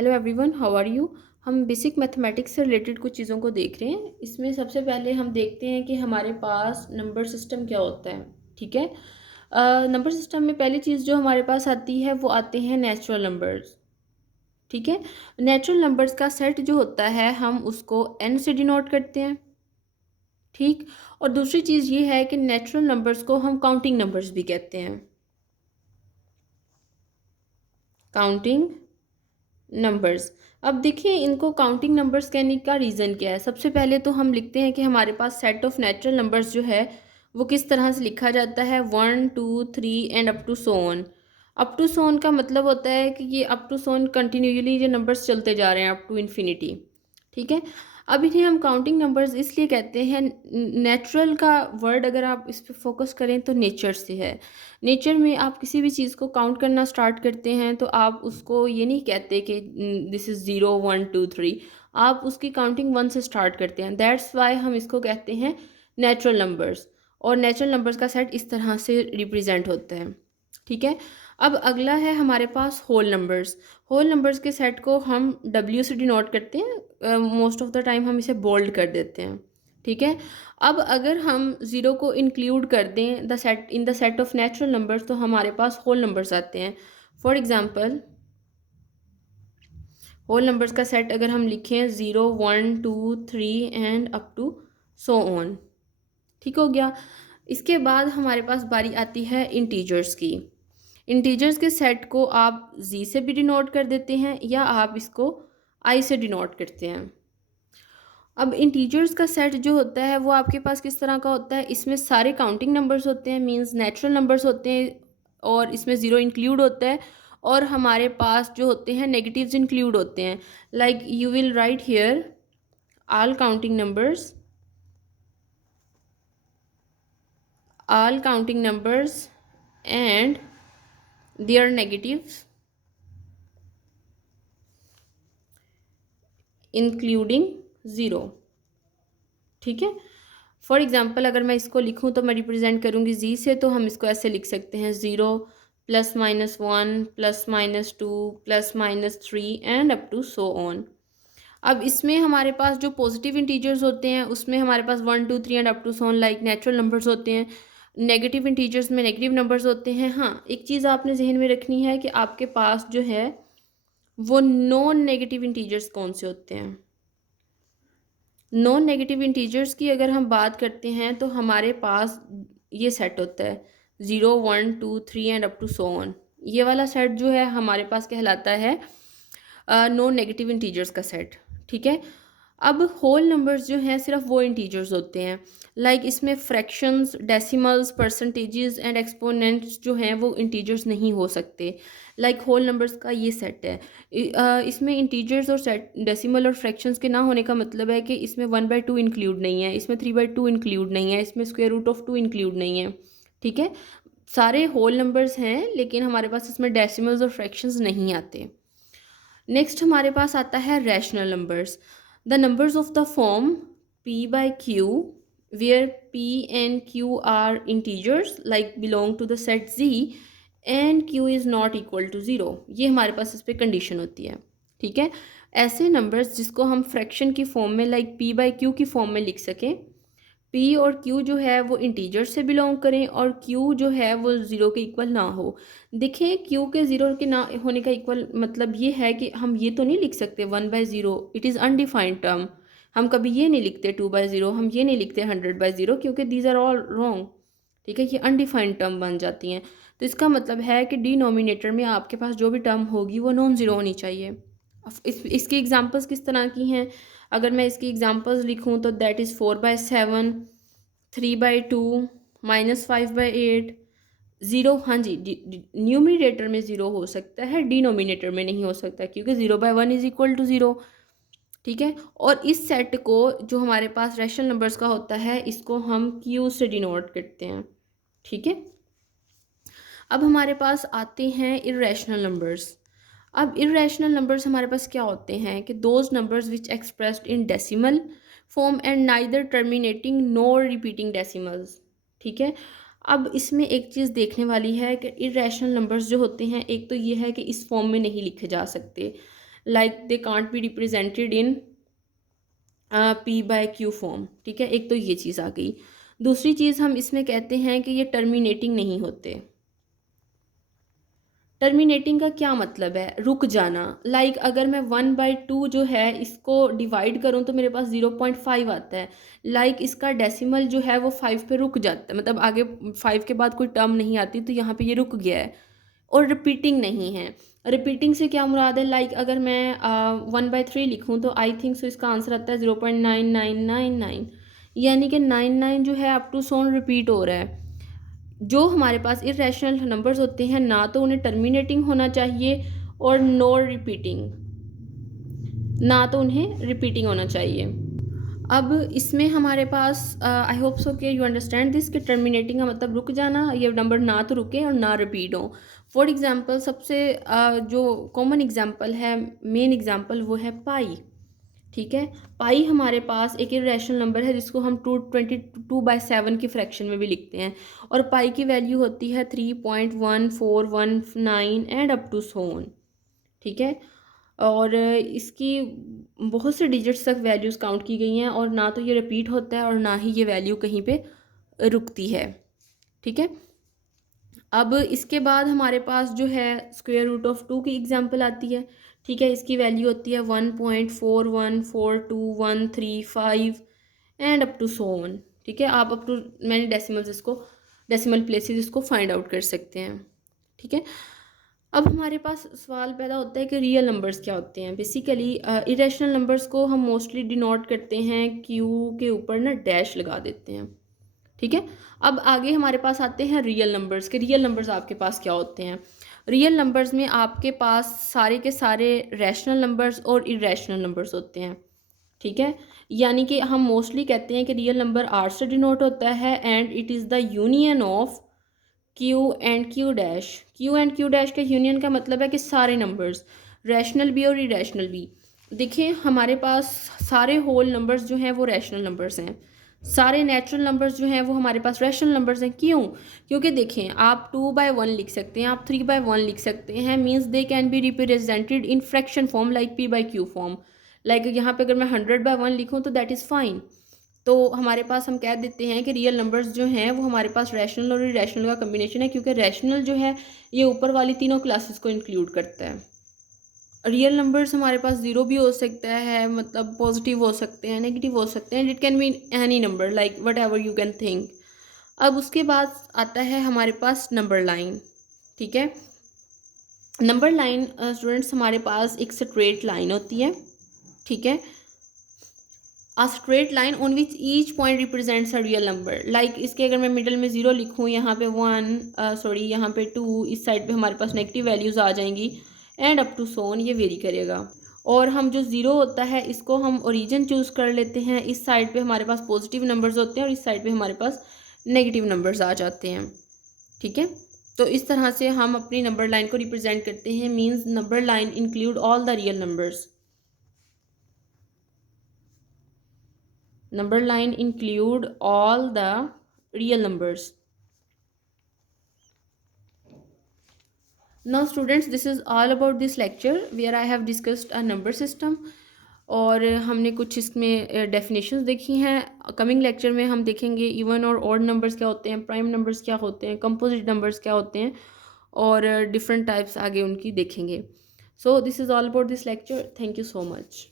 Hello everyone, how are you. हम basic mathematics से related कुछ चीज़ों को देख रहे हैं। इसमें सबसे पहले हम देखते हैं कि हमारे पास नंबर सिस्टम क्या होता है। ठीक है। नंबर सिस्टम में पहली चीज़ जो हमारे पास आती है वो आते हैं नेचुरल नंबर्स। ठीक है। नेचुरल नंबर्स का सेट जो होता है हम उसको एन से डिनोट करते हैं। ठीक। और दूसरी चीज़ ये है कि नेचुरल नंबर्स को हम काउंटिंग नंबर्स भी कहते हैं। Counting numbers. अब देखिए, इनको काउंटिंग नंबर्स कहने का रीज़न क्या है। सबसे पहले तो हम लिखते हैं कि हमारे पास सेट ऑफ नेचुरल नंबर्स जो है वो किस तरह से लिखा जाता है, 1 2 3 and up to so on. Up to so on का मतलब होता है कि ये up to so on continuously ये नंबर्स चलते जा रहे हैं अप टू इन्फिनिटी। ठीक है। अब इन्हें हम काउंटिंग नंबर्स इसलिए कहते हैं। नेचुरल का वर्ड अगर आप इस पर फोकस करें तो नेचर से है। नेचर में आप किसी भी चीज़ को काउंट करना स्टार्ट करते हैं तो आप उसको ये नहीं कहते कि दिस इज़ 0 1 2 3। आप उसकी काउंटिंग 1 से स्टार्ट करते हैं। दैट्स वाई हम इसको कहते हैं नेचुरल नंबर्स। और नेचुरल नंबर्स का सेट इस तरह से रिप्रेजेंट होता है। ठीक है। अब अगला है हमारे पास होल नंबर्स। होल नंबर्स के सेट को हम डब्ल्यू से डिनोट करते हैं। मोस्ट ऑफ द टाइम हम इसे बोल्ड कर देते हैं। ठीक है। अब अगर हम ज़ीरो को इंक्लूड कर दें the set in the set of natural numbers तो हमारे पास होल नंबर्स आते हैं। फॉर एग्जांपल, होल नंबर्स का सेट अगर हम लिखें 0 1 2 3 and up to so on. ठीक हो गया। इसके बाद हमारे पास बारी आती है इंटीजर्स की। इंटीजर्स के सेट को आप जी से भी डिनोट कर देते हैं या आप इसको आई से डिनोट करते हैं। अब इंटीजर्स का सेट जो होता है वो आपके पास किस तरह का होता है, इसमें सारे काउंटिंग नंबर्स होते हैं, मींस नेचुरल नंबर्स होते हैं, और इसमें ज़ीरो इंक्लूड होता है। और हमारे पास जो होते हैं नेगेटिव्स इंक्लूड होते हैं। Like you will write here all counting numbers and their negatives including zero. ठीक है। फॉर एग्जाम्पल, अगर मैं इसको लिखूं तो मैं रिप्रेजेंट करूंगी जी से, तो हम इसको ऐसे लिख सकते हैं 0 +−1 +−2 +−3 and up to so on. अब इसमें हमारे पास जो पॉजिटिव इंटीजर्स होते हैं उसमें हमारे पास 1 2 3 and up to so on like natural numbers होते हैं। नेगेटिव इंटीजर्स में नेगेटिव नंबर्स होते हैं। हाँ, एक चीज़ आपने जहन में रखनी है कि आपके पास जो है वो नॉन नेगेटिव इंटीजर्स कौन से होते हैं। नॉन नेगेटिव इंटीजर्स की अगर हम बात करते हैं तो हमारे पास ये सेट होता है 0 1 2 3 and up to so on. ये वाला सेट जो है हमारे पास कहलाता है नॉन नेगेटिव इंटीजर्स का सेट। ठीक है। अब होल नंबर्स जो हैं सिर्फ वो इंटीजर्स होते हैं। लाइक इसमें fractions, decimals, percentages and exponents जो हैं वो इंटीजर्स नहीं हो सकते। लाइक होल नंबर्स का ये सेट है। इसमें इंटीजर्स और सेट डेसिमल और फ्रैक्शंस के ना होने का मतलब है कि इसमें 1/2 इंक्लूड नहीं है, इसमें 3/2 इंक्लूड नहीं है, इसमें स्क्वायर रूट ऑफ 2 इंक्लूड नहीं है। ठीक है। सारे होल नंबर्स हैं लेकिन हमारे पास इसमें डेसिमल्स और फ्रैक्शंस नहीं आते। नेक्स्ट हमारे पास आता है rational numbers. The numbers of the form p/q where p and q are integers like belong to the set z and q is not equal to zero. ये हमारे पास इस पर कंडीशन होती है। ठीक है। ऐसे नंबर्स जिसको हम फ्रैक्शन की फॉर्म में लाइक p/q की फॉर्म में लिख सकें। p और q जो है वो इंटीजर से बिलोंग करें और q जो है वो ज़ीरो के इक्वल ना हो। देखिए, q के ज़ीरो के ना होने का इक्वल मतलब ये है कि हम ये तो नहीं लिख सकते 1/0, इट इज़ अनडिफाइंड टर्म। हम कभी ये नहीं लिखते 2/0, हम ये नहीं लिखते 100/0, क्योंकि दीज आर ऑल रॉन्ग। ठीक है। ये अनडिफाइंड टर्म बन जाती हैं। तो इसका मतलब है कि डिनोमिनेटर में आपके पास जो भी टर्म होगी वो नॉन ज़ीरो होनी चाहिए। इसकी एग्जांपल्स किस तरह की हैं, अगर मैं इसकी एग्जांपल्स लिखूं तो दैट इज़ 4/7, 3/2, -5/8, ज़ीरो। हाँ जी, न्यूमिनेटर में ज़ीरो हो सकता है, डिनोमिनेटर में नहीं हो सकता, क्योंकि 0/1 इज़ इक्वल टू ज़ीरो। ठीक है। और इस सेट को जो हमारे पास रैशनल नंबर्स का होता है इसको हम क्यू से डिनोट करते हैं। ठीक है। अब हमारे पास आते हैं इरेशनल नंबर्स। अब इरेशनल नंबर्स हमारे पास क्या होते हैं कि those numbers which expressed in decimal form and neither terminating NOR repeating decimals. ठीक है। अब इसमें एक चीज़ देखने वाली है कि इरेशनल नंबर्स जो होते हैं, एक तो ये है कि इस फॉर्म में नहीं लिखे जा सकते। Like they can't be represented in P/Q form. ठीक है, एक तो ये चीज़ आ गई। दूसरी चीज़ हम इसमें कहते हैं कि ये टर्मिनेटिंग नहीं होते। टर्मिनेटिंग का क्या मतलब है? रुक जाना। लाइक अगर मैं 1/2 जो है इसको डिवाइड करूँ तो मेरे पास 0.5 आता है। लाइक इसका डेसिमल जो है वो 5 पे रुक जाता है, मतलब आगे 5 के बाद कोई टर्म नहीं आती, तो यहाँ पे ये रुक गया है। और रिपीटिंग नहीं है। रिपीटिंग से क्या मुराद है? लाइक अगर मैं 1/3 लिखूँ तो आई थिंक सो इसका आंसर आता है 0.9999, यानी कि 99 जो है अप टू सोन रिपीट हो रहा है। जो हमारे पास इरेशनल नंबर्स होते हैं ना तो उन्हें टर्मिनेटिंग होना चाहिए और ना तो उन्हें रिपीटिंग होना चाहिए। अब इसमें हमारे पास आई होप सो कि यू अंडरस्टैंड दिस, कि टर्मिनेटिंग का मतलब रुक जाना, ये नंबर ना तो रुके और ना रिपीट हो। फॉर एग्जांपल सबसे जो कॉमन एग्जांपल है, मेन एग्जांपल, वो है पाई। ठीक है, पाई हमारे पास एक इरेशनल नंबर है जिसको हम 222/7 की फ्रैक्शन में भी लिखते हैं, और पाई की वैल्यू होती है 3.1419 and up to so on. ठीक है, और इसकी बहुत से डिजिट्स तक वैल्यूज़ काउंट की गई हैं, और ना तो ये रिपीट होता है और ना ही ये वैल्यू कहीं पे रुकती है। ठीक है, अब इसके बाद हमारे पास जो है स्क्वायर रूट ऑफ 2 की एग्जांपल आती है। ठीक है, इसकी वैल्यू होती है 1.414213 and up to so on. ठीक है, आप अप टू मैनी डेसिमल्स इसको, डेसिमल प्लेसेस इसको फाइंड आउट कर सकते हैं। ठीक है, अब हमारे पास सवाल पैदा होता है कि रियल नंबर्स क्या होते हैं। बेसिकली इरेशनल नंबर्स को हम मोस्टली डिनोट करते हैं क्यू के ऊपर ना डैश लगा देते हैं। ठीक है, अब आगे हमारे पास आते हैं रियल नंबर्स के। रियल नंबर्स आपके पास क्या होते हैं? रियल नंबर्स में आपके पास सारे के सारे रैशनल नंबर्स और इरेशनल नंबर्स होते हैं। ठीक है, यानी कि हम मोस्टली कहते हैं कि रियल नंबर आर से डिनोट होता है and it is the union of Q and Q dash. Q and Q dash के यूनियन का मतलब है कि सारे नंबर्स, रैशनल भी और इरेशनल भी। देखिए हमारे पास सारे होल नंबर्स जो हैं वो रैशनल नंबर्स हैं, सारे नेचुरल नंबर्स जो हैं वो हमारे पास रैशनल नंबर्स हैं। क्यों? क्योंकि देखें, आप 2/1 लिख सकते हैं, आप 3/1 लिख सकते हैं, means they can be represented in fraction form like P/Q form. Like यहाँ पे अगर मैं 100/1 लिखूँ तो दैट इज़ फाइन। तो हमारे पास हम कह देते हैं कि रियल नंबर्स जो हैं वो हमारे पास रैशनल और इरेशनल का कम्बिनेशन है, क्योंकि रैशनल जो है ये ऊपर वाली तीनों क्लासेस को इंक्लूड करता है। रियल नंबर्स हमारे पास ज़ीरो भी हो सकता है, मतलब पॉजिटिव हो सकते हैं, नेगेटिव हो सकते हैं, it can be any number like what ever you can think. अब उसके बाद आता है हमारे पास नंबर लाइन। ठीक है, नंबर लाइन स्टूडेंट्स हमारे पास एक स्ट्रेट लाइन होती है। ठीक है, a straight line on which each point represents a real number। like इसके अगर मैं मिडल में 0 लिखूँ, यहाँ पे 1 यहाँ पे 2, इस साइड पे हमारे पास नेगेटिव वैल्यूज़ आ जाएंगी एंड अप टू सोन ये वेरी करेगा। और हम जो 0 होता है इसको हम ओरिजिन चूज़ कर लेते हैं, इस साइड पे हमारे पास पॉजिटिव नंबर्स होते हैं और इस साइड पे हमारे पास नेगेटिव नंबर्स आ जाते हैं। ठीक है, तो इस तरह से हम अपनी नंबर लाइन को रिप्रेजेंट करते हैं। Means number line include all the real numbers. Number line include all the real numbers. Now students, this is all about this lecture where I have discussed a number system, और हमने कुछ इसमें definitions देखी हैं। Coming lecture में हम देखेंगे even और ऑड नंबर्स क्या होते हैं, प्राइम नंबर्स क्या होते हैं, कंपोजिट नंबर्स क्या होते हैं, और डिफरेंट टाइप्स आगे उनकी देखेंगे। So this is all about this lecture. Thank you so much.